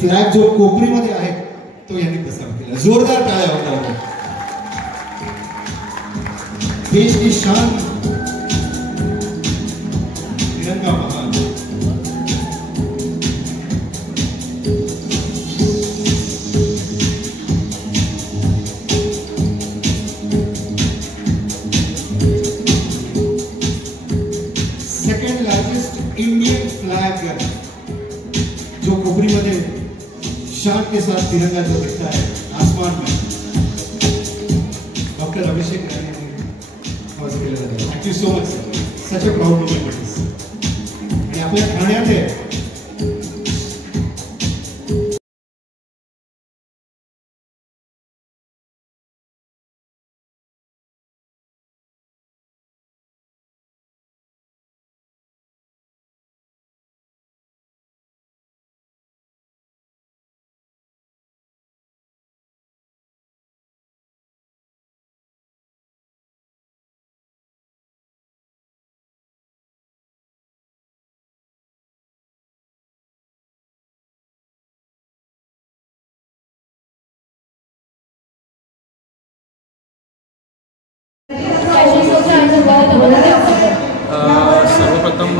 Flag जो कोपरीमध्ये आहे तो यांनी प्रसार केला. जोरदार टाळ्या होत्या. देश की शान तिरंगा महान. सेकंड लार्जेस्ट इंडियन फ्लॅग जो कोपरीमध्ये शान के साथ तिरंगा जो दिखता है आसमान में, डॉक्टर अभिषेक राणे ने thank you so much sir. Such a proud moment it is. आणि आपल्या ठाण्यात सर्वप्रथम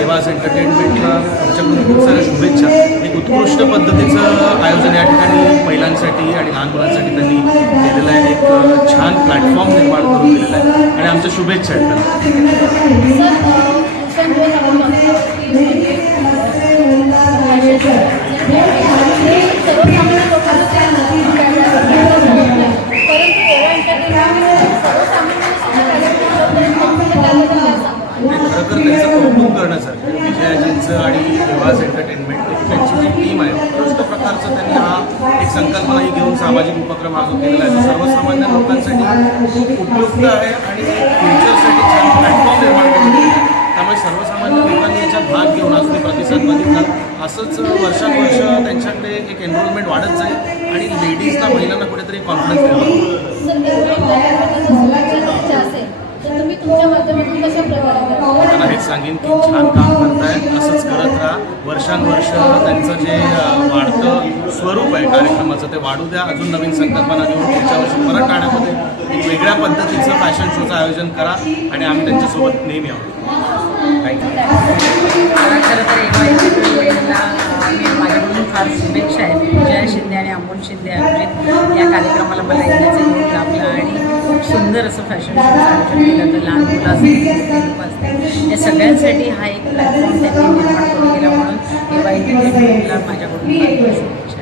एवाज एंटरटेनमेंटला आमच्याकडून खूप साऱ्या शुभेच्छा. एक उत्कृष्ट पद्धतीचं आयोजन या ठिकाणी महिलांसाठी आणि लहान मुलांसाठी त्यांनी केलेलं आहे. एक छान प्लॅटफॉर्म निर्माण करून दिलेला आहे आणि आमच्या शुभेच्छा आहेत खरं तर त्याचं कौतुक करण्यासारखं विजयाजींचं आणि एवाज एंटरटेनमेंट त्यांची जी टीम आहे उत्कृष्ट प्रकारचं त्यांनी हा एक संकल्पनाही घेऊन सामाजिक उपक्रम हा जो केलेला आहे सर्वसामान्य लोकांसाठी खूप उपयुक्त आहे आणि फ्युचरसाठी छान प्लॅटफॉर्म निर्माण करून दिला आहे. त्यामुळे सर्वसामान्य लोकांनी याच्यात भाग घेऊन अजून प्रतिसाद बघितला. असंच वर्षानुवर्ष त्यांच्याकडे एक एनरोलमेंट वाढत जाईल आणि लेडीजला महिलांना कुठेतरी कॉन्फिडन्स द्यावा. त्यांना हेच सांगेन की छान काम करतायत, असंच करत राहा. वर्षानुवर्ष त्यांचं जे वाढतं स्वरूप आहे कार्यक्रमाचं ते वाढू द्या. अजून नवीन संकल्पना घेऊन पुढच्या वर्षी परत ठाण्यामध्ये एक वेगळ्या पद्धतीचं फॅशन शोचं आयोजन करा आणि आम्ही त्यांच्यासोबत नेहमी आहोत. थँक्यू. खरं तर माझ्याकडून फार शुभेच्छा आहेत. विजया शिंदे आणि अमोल शिंदे आयोजित या कार्यक्रमाला मला येण्याचा योग लाभला आणि खूप सुंदर असं फॅशन शोचं आयोजन केलं. तर लहान मुलं असतील या सगळ्यांसाठी हा एक प्लॅटफॉर्म त्यांनी निर्माण करून दिला. म्हणून एवा एंटरटेनमेंटला माझ्याकडून फार शुभेच्छा.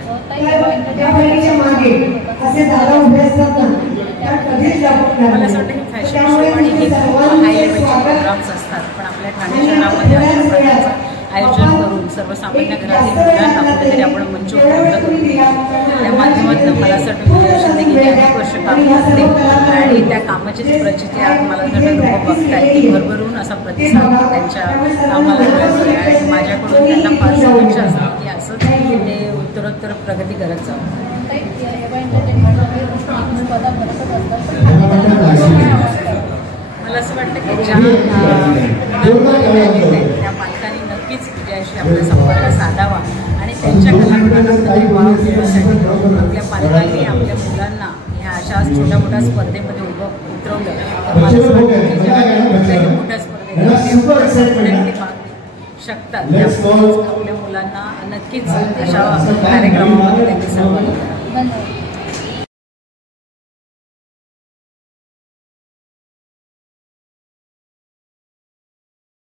मला असं वाटतं की फॅशन शो आणि हे हाय लेवलचे प्रोग्राम्स असतात पण आपल्या ठाणे शहरामध्ये अशा प्रकारचं आयोजन करून सर्वसामान्य घरातील मुलांना कुठेतरी आपण मंच उपलब्ध करून दिला. त्या माध्यमातून मला असं वाटतं विजया शिंदे गेली अनेक वर्ष काम करते आणि त्या कामाचीच प्रचिती आज मला असं लोक बघतायत की भरभरून असा प्रतिसाद त्यांच्या कामाला मिळतो आणि माझ्याकडून त्यांना फार शुभेच्छा असतात की असंच ते उत्तरोत्तर प्रगती करत जावं. मला असं वाटतं की ज्या त्या पालकांनी नक्कीच विजयाशी आपला संपर्क साधावा आणि त्यांच्या कलागुणांना वाव देण्यासाठी आपल्या पालकांनी आपल्या मुलांना ह्या अशा छोट्या मोठ्या स्पर्धेमध्ये उतरवलं तर मला असं वाटतं की जेव्हा मोठ्या स्पर्धेत भाग शकतात त्यामुळे आपल्या मुलांना नक्कीच अशा कार्यक्रमामध्ये त्यांनी सहभागी करावं.